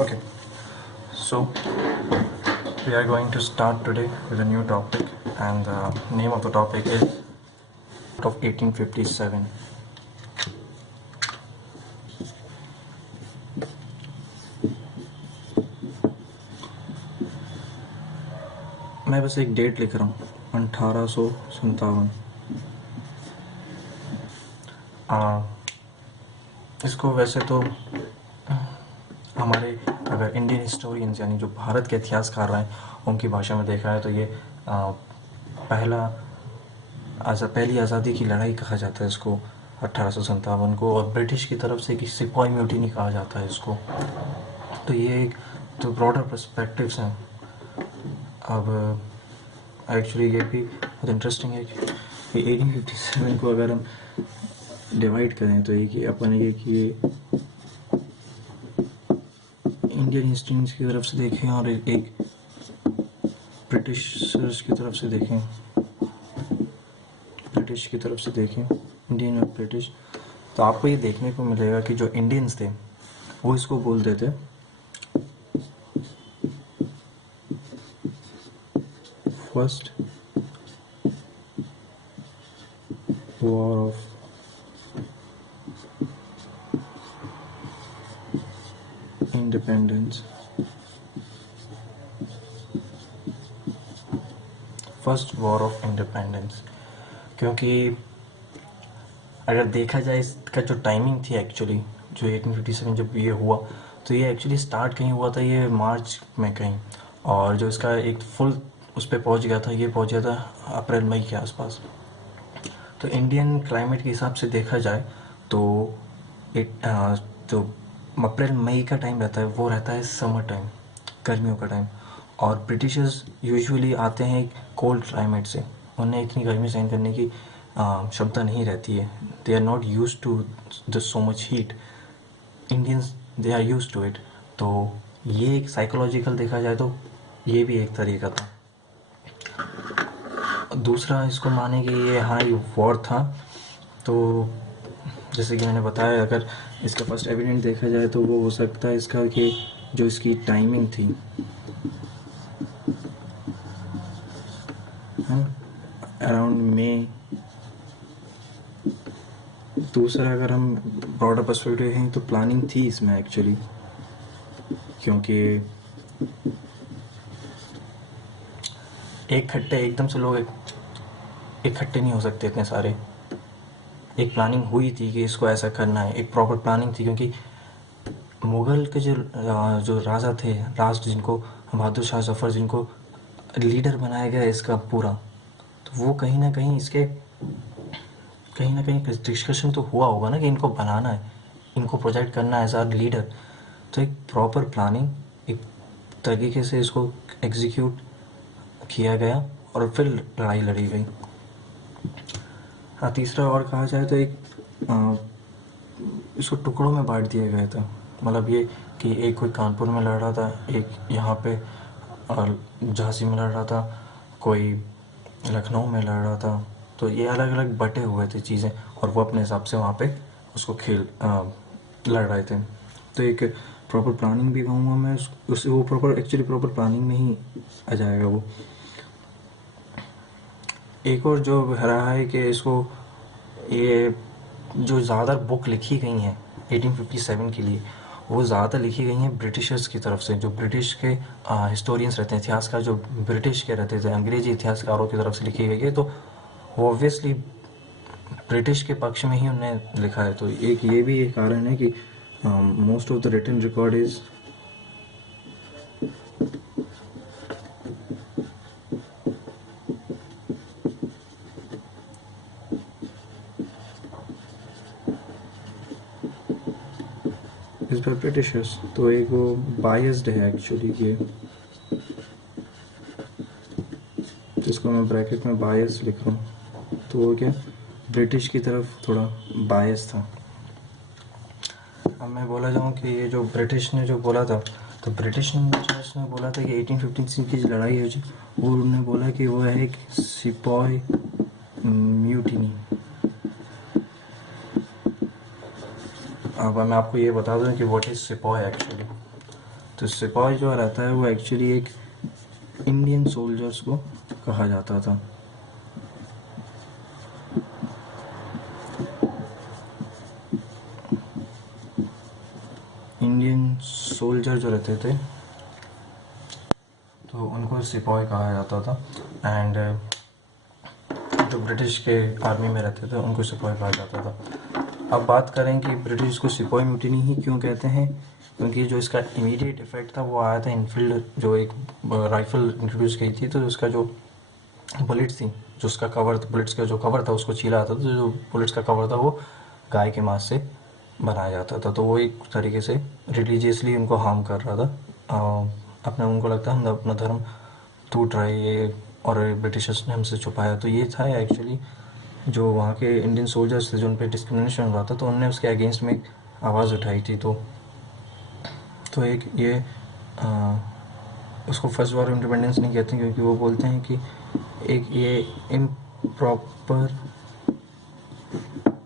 Okay, so we are going to start today with a new topic, and the name of the topic is of 1857. मैं बस एक date लिख रहा हूँ, 1857। इसको वैसे तो हमारे अगर इंडियन हिस्टोरियंस यानी जो भारत के इतिहासकार हैं उनकी भाषा में देखा है तो ये पहली आज़ादी की लड़ाई कहा जाता है इसको, 1857 को, और ब्रिटिश की तरफ से कि सिपाही म्यूटिनी कहा जाता है इसको। तो ये एक तो ब्रॉडर पर्सपेक्टिव्स हैं। अब एक्चुअली ये भी बहुत इंटरेस्टिंग है कि 1857 को अगर हम डिवाइड करें तो ये अपन ये कि इंडियन हिस्ट्रीज की तरफ से देखें और एक ब्रिटिशर्स की तरफ से देखें, ब्रिटिश की तरफ से देखें, इंडियन और ब्रिटिश, तो आपको ये देखने को मिलेगा कि जो इंडियंस थे वो इसको बोलते थे first war of independence, first war of independence. क्योंकि अगर देखा जाए इसका जो टाइमिंग थी एक्चुअली, जो 1857 जब ये हुआ तो ये एक्चुअली स्टार्ट कहीं हुआ था ये मार्च में कहीं, और जो इसका एक फुल उस पर पहुँच गया था, ये पहुँच गया था अप्रैल मई के आसपास। तो इंडियन क्लाइमेट के हिसाब से देखा जाए तो जो अप्रैल मई का टाइम रहता है वो रहता है समर टाइम, गर्मियों का टाइम। और ब्रिटिशर्स यूजुअली आते हैं कोल्ड क्लाइमेट से, उन्हें इतनी गर्मी सहन करने की क्षमता नहीं रहती है। They are not use to the so much heat. Indians they are use to it. तो ये एक साइकोलॉजिकल देखा जाए तो ये भी एक तरीका था। दूसरा इसको माने कि ये हाई वॉर था, तो जैसे कि मैंने बताया अगर इसका फर्स्ट एविडेंट देखा जाए तो वो हो सकता है इसका कि जो इसकी टाइमिंग थी अराउंड मई। दूसरा अगर हम ब्रॉडर पर्सपेक्टिव देखें तो प्लानिंग थी इसमें एक्चुअली, क्योंकि एकदम से लोग इकट्ठे नहीं हो सकते इतने सारे। एक प्लानिंग हुई थी कि इसको ऐसा करना है, एक प्रॉपर प्लानिंग थी, क्योंकि मुग़ल के जो राजा थे, लास्ट जिनको बहादुर शाह जफ़र जिनको लीडर बनाया गया इसका पूरा, तो वो कहीं ना कहीं डिस्कशन तो हुआ होगा ना कि इनको बनाना है, इनको प्रोजेक्ट करना है एज आर लीडर। तो एक प्रॉपर प्लानिंग, एक तरीके से इसको एग्जीक्यूट किया गया और फिर लड़ाई लड़ी गई। हाँ, तीसरा और कहा जाए तो एक इसको टुकड़ों में बांट दिया गया था। मतलब ये कि एक कोई कानपुर में लड़ रहा था, एक यहाँ पे झांसी में लड़ रहा था, कोई लखनऊ में लड़ रहा था। तो ये अलग अलग बटे हुए थे चीज़ें, और वो अपने हिसाब से वहाँ पे उसको लड़ रहे थे। तो एक प्रॉपर प्लानिंग भी कहूँगा मैं उससे, वो प्रॉपर प्लानिंग में ही आ जाएगा वो। एक और जो रहा है कि इसको ये जो ज़्यादा बुक लिखी गई हैं 1857 के लिए, वो ज़्यादा लिखी गई हैं ब्रिटिशर्स की तरफ से। जो ब्रिटिश के हिस्टोरियंस रहते हैं, इतिहासकार जो ब्रिटिश के रहते थे, अंग्रेजी इतिहासकारों की तरफ से लिखी गई है, तो वो ऑब्वियसली ब्रिटिश के पक्ष में ही उन्हें लिखा है। तो एक ये भी एक कारण है कि most of the written record is by Britishers. तो एक वो बायस्ड है एक्चुअली ये, जिसको मैं ब्रैकेट में बायस लिख रहा हूँ, तो वो क्या ब्रिटिश की तरफ थोड़ा बायस था। अब मैं बोला जाऊँ कि ये जो ब्रिटिश ने जो बोला था, तो ब्रिटिश ने बोला था कि 1856 की जो लड़ाई है वो उन्होंने बोला कि वो है एक सिपाही म्यूटिनी। अब मैं आपको ये बता दूं कि व्हाट इज़ सिपाही एक्चुअली। तो सिपाही जो रहता है वो एक्चुअली एक इंडियन सोल्जर्स को कहा जाता था। इंडियन सोल्जर जो रहते थे तो उनको सिपाही कहा जाता था, एंड जो ब्रिटिश के आर्मी में रहते थे उनको सिपाही कहा जाता था। अब बात करें कि ब्रिटिश को सिपाही म्यूटिनी ही क्यों कहते हैं, क्योंकि जो इसका इमीडिएट इफेक्ट था वो आया था इनफील्ड, जो एक राइफल इंट्रोड्यूस की थी, तो उसका जो बुलेट्स थी, जो उसका कवर, बुलेट्स का जो कवर था उसको छीला जाता था, तो जो बुलेट्स का कवर था वो गाय के मांस से बनाया जाता था, तो वो एक तरीके से रिलीजियसली उनको हार्म कर रहा था। अपने उनको लगता है हम अपना धर्म टूट रहा है ये, और ब्रिटिशर्स ने हमसे छुपाया। तो ये था एक्चुअली जो वहाँ के इंडियन सोल्जर्स थे जो उन पर डिस्क्रिमिनेशन हो रहा था, तो उन्होंने उसके अगेंस्ट में एक आवाज़ उठाई थी। तो एक ये उसको फर्स्ट वॉर इंडिपेंडेंस नहीं कहते क्योंकि वो बोलते हैं कि एक ये इम्प्रॉपर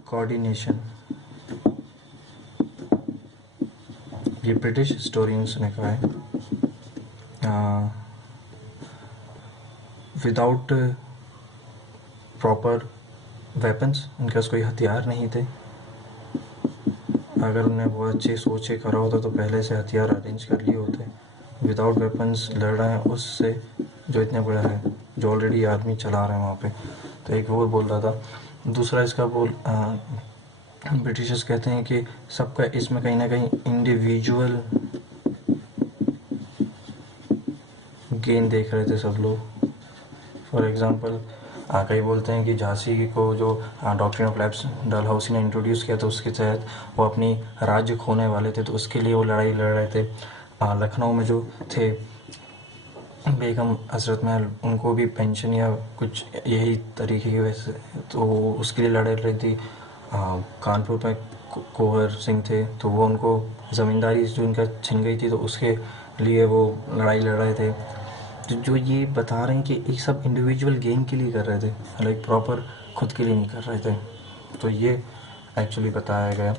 कोऑर्डिनेशन, ये ब्रिटिश हिस्टोरियंस ने कहा है, विदाउट प्रॉपर वेपन्स, उनके पास कोई हथियार नहीं थे। अगर उन्हें बहुत अच्छे सोच के करा होता तो पहले से हथियार अरेंज कर लिए होते। विदाउट वेपन्स लड़ रहे हैं उससे जो इतने बड़ा है, जो ऑलरेडी आर्मी चला रहे हैं वहाँ पे, तो एक वो बोल रहा था। दूसरा इसका ब्रिटिशर्स कहते हैं कि सबका इसमें कहीं ना कहीं इंडिविजुअल गेन देख रहे थे सब लोग। फॉर एग्जांपल कई बोलते हैं कि झांसी को जो डॉक्ट्रिन ऑफ लैब्स डलहौसी ने इंट्रोड्यूस किया तो उसके तहत वो अपनी राज्य खोने वाले थे, तो उसके लिए वो लड़ाई लड़ रहे थे। लखनऊ में जो थे बेगम हजरत महल, उनको भी पेंशन या कुछ यही तरीके की वजह से तो उसके लिए लड़ रही थी। कानपुर में कुंवर सिंह थे तो वो उनको ज़मींदारी जो उनका छिन गई थी तो उसके लिए वो लड़ाई लड़ रहे थे। तो जो ये बता रहे हैं कि ये सब इंडिविजुअल गेन के लिए कर रहे थे, लाइक प्रॉपर खुद के लिए नहीं कर रहे थे। तो ये एक्चुअली बताया गया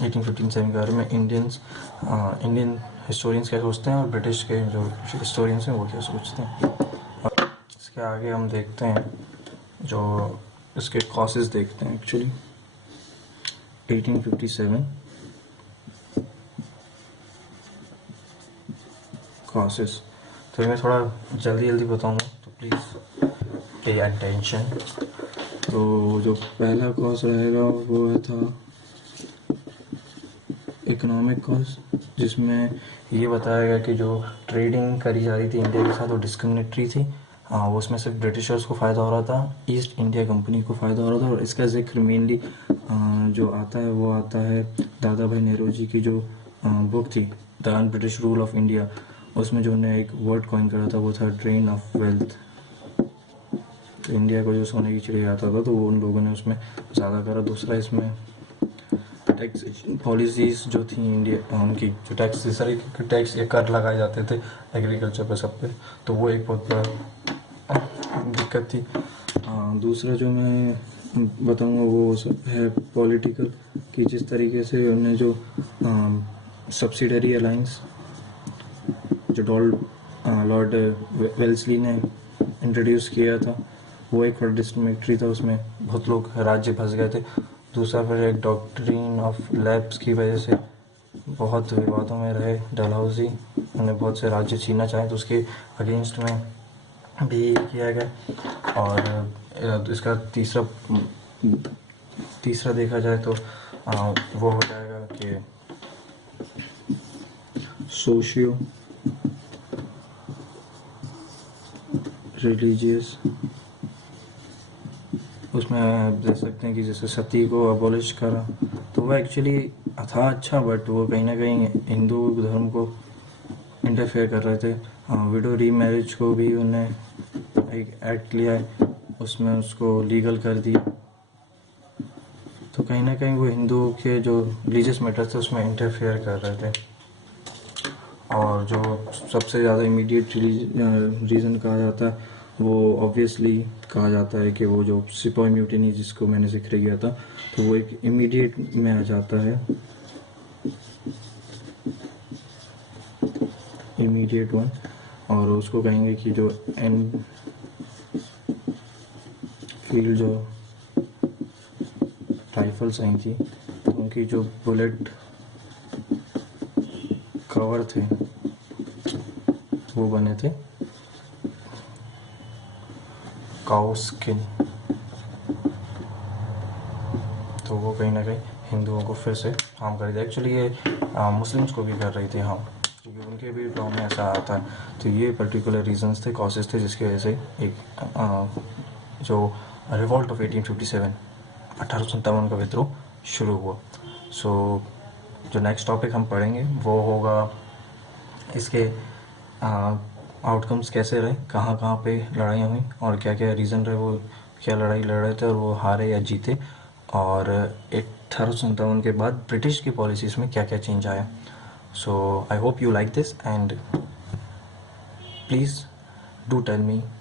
1857 के बारे में। इंडियन हिस्टोरियंस क्या सोचते हैं और ब्रिटिश के जो हिस्टोरियंस हैं वो क्या सोचते हैं। और इसके आगे हम देखते हैं जो इसके कॉसेस देखते हैं एक्चुअली 1857 कॉसेस। तो मैं थोड़ा जल्दी बताऊंगा तो प्लीज़ पे अटेंशन। तो जो पहला कॉज रहेगा वो था इकोनॉमिक कॉज, जिसमें ये बताया गया कि जो ट्रेडिंग करी जा रही थी इंडिया के साथ वो डिस्क्रिमिनेटरी थी। वो उसमें सिर्फ ब्रिटिशर्स को फ़ायदा हो रहा था, ईस्ट इंडिया कंपनी को फ़ायदा हो रहा था। और इसका जिक्र मेनली जो आता है वो आता है दादा भाई नेहरू की जो बुक थी the un British rule of India, उसमें जो उन्होंने एक वर्ड कॉइन करा था वो था ड्रेन ऑफ वेल्थ। तो इंडिया को जो सोने की चिड़िया आता था तो वो उन लोगों ने उसमें ज़्यादा करा। दूसरा इसमें टैक्स पॉलिसीज़ जो थी इंडिया उनकी, जो टैक्स या कर लगाए जाते थे एग्रीकल्चर पे सब पे, तो वो एक बहुत बड़ा दिक्कत थी। दूसरा जो मैं बताऊंगा वो है पॉलिटिकल, कि जिस तरीके से उन्होंने जो सब्सिडरी अलायंस जो लॉर्ड वेल्सली ने इंट्रोड्यूस किया था वो एक बड़ा डिस्क्रिमिनेटरी था, उसमें बहुत लोग राज्य फंस गए थे। दूसरा फिर एक डॉक्ट्रिन ऑफ लैब्स की वजह से बहुत विवादों में रहे डलहौसी, उन्हें बहुत से राज्य छीनना चाहे तो उसके अगेंस्ट में भी किया गया। और इसका तीसरा देखा जाए तो वो हो जाएगा कि सोशियो रिलीजियस, उसमें देख सकते हैं कि जैसे सती को अबॉलिश करा तो वो एक्चुअली था अच्छा, बट वो कहीं ना कहीं हिंदू धर्म को इंटरफेयर कर रहे थे। विडो री मैरिज को भी उन्हें एक एक्ट लिया है उसमें उसको लीगल कर दिया, तो कहीं ना कहीं वो हिंदू के जो रिलीजियस मैटर्स थे उसमें इंटरफेयर कर रहे थे। और जो सबसे ज़्यादा इमीडिएट रीज़न कहा जाता है वो ऑब्वियसली कहा जाता है कि वो जो सिपाही म्यूटिनी जिसको मैंने जिक्र किया था तो वो एक इमीडिएट में आ जाता है। इमीडिएट वन, और उसको कहेंगे कि जो एंड फील्ड जो राइफल्स आई थी उनकी जो बुलेट कवर थे वो बने थे काउ स्किन। तो वो कहीं ना कहीं हिंदुओं को फिर से हार्म कर दिया। एक्चुअली ये मुस्लिम्स को भी कर रही थी हार्म, क्योंकि उनके भी लॉ में ऐसा आता है। तो ये पर्टिकुलर रीजंस थे, कॉजेज थे, जिसकी वजह से एक जो रिवॉल्ट ऑफ 1857 1857 का विद्रोह शुरू हुआ। सो जो नेक्स्ट टॉपिक हम पढ़ेंगे वो होगा इसके आउटकम्स कैसे रहे, कहाँ कहाँ पे लड़ाइयाँ हुई और क्या क्या रीज़न रहे, वो क्या लड़ाई लड़ रहे थे और वो हारे या जीते, और 1857 के बाद ब्रिटिश की पॉलिसीज़ में क्या क्या चेंज आया। So I hope you like this and please do tell me